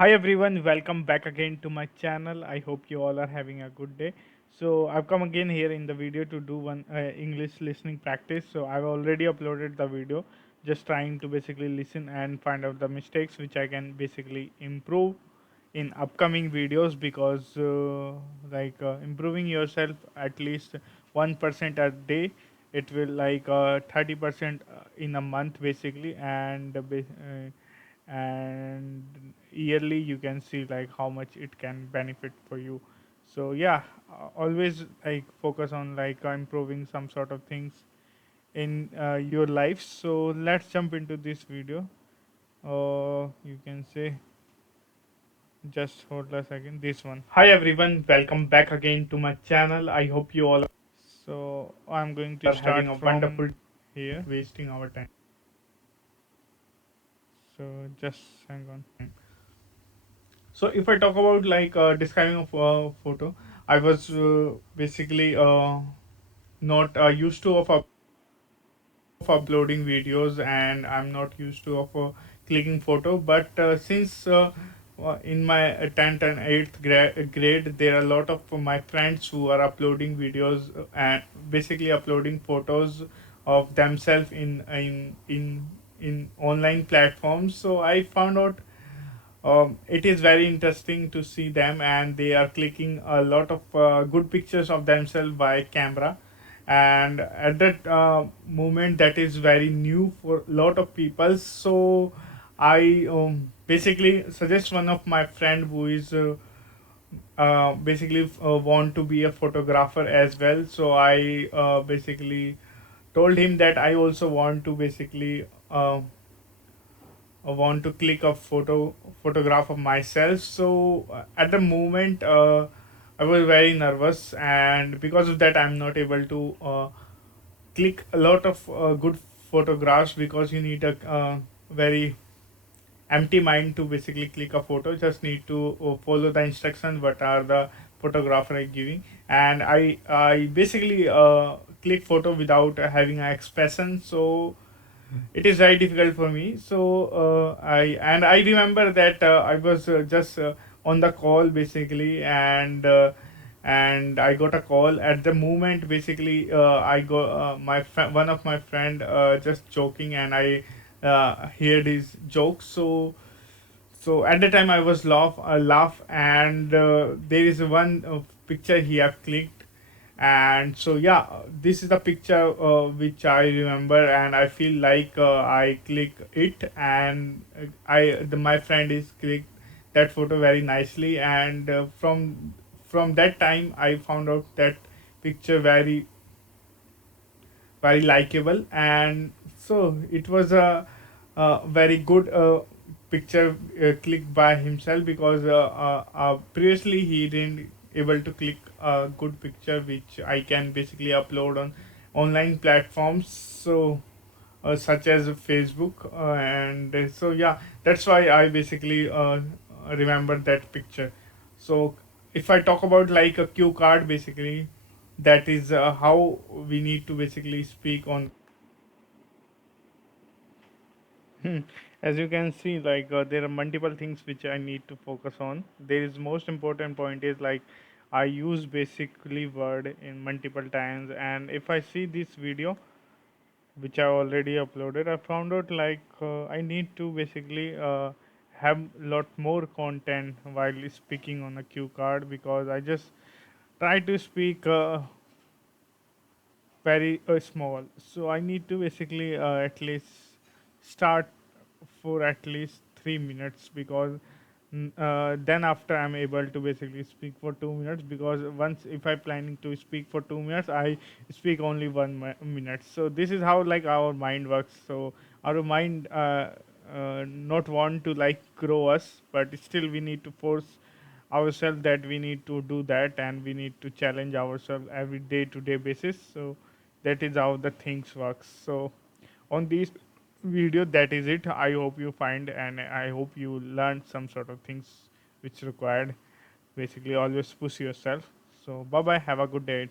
Hi everyone, welcome back again to my channel. I hope you all are having a good day. So I've come again here in the video to do one English listening practice. So I've already uploaded the video, just trying to basically listen and find out the mistakes which I can basically improve in upcoming videos because improving yourself at least 1% a day, it will 30% in a month basically, and yearly you can see like how much it can benefit for you. So yeah, always like focus on improving some sort of things in your life. So let's jump into this video. You can say, just hold a second, this one. Hi everyone, welcome back again to my channel. I hope you all, so I'm going to Are start having a from wonderful here. wasting our time. So just hang on. So if I talk about describing a photo, I was basically not used to of uploading videos, and I'm not used to of clicking photo. But since in my 10th and 8th grade, there are a lot of my friends who are uploading videos and basically uploading photos of themselves in online platforms. So I found out it is very interesting to see them, and they are clicking a lot of good pictures of themselves by camera. And at that moment, that is very new for a lot of people. So I basically suggest one of my friend who is basically want to be a photographer as well. So I basically told him that I also want to basically want to click a photograph of myself. So at the moment, I was very nervous, and because of that, I'm not able to click a lot of good photographs, because you need a very empty mind to basically click a photo. Just need to follow the instructions what are the photographer is giving, and I basically click photo without having an expression. So it is very difficult for me. So I remember that I was just on the call basically, and I got a call at the moment. Basically, I go one of my friend just joking, and I heard his jokes. So at the time I was laugh, and there is one picture he have clicked. And so yeah, this is the picture which I remember, and I feel like I click it, and my friend is clicked that photo very nicely. And from that time I found out that picture very likable. And so it was a very good picture clicked by himself, because previously he didn't able to click a good picture which I can basically upload on online platforms, so such as Facebook. And so yeah, that's why I basically remember that picture. So if I talk about like a cue card, basically that is how we need to basically speak on. As you can see, there are multiple things which I need to focus on. There is most important point is like I use basically word in multiple times, and if I see this video which I already uploaded, I found out I need to basically have lot more content while speaking on a cue card, because I just try to speak very small. So I need to basically at least start for at least 3 minutes, because then after I'm able to basically speak for 2 minutes, because once if I planning to speak for 2 minutes, I speak only 1 minute. So this is how like our mind works. So our mind not want to like grow us, but still we need to force ourselves that we need to do that, and we need to challenge ourselves every day to day basis. So that is how the things works. So on this video, that is it. I hope you find, and I hope you learn some sort of things which required. Basically always push yourself. So bye bye, have a good day.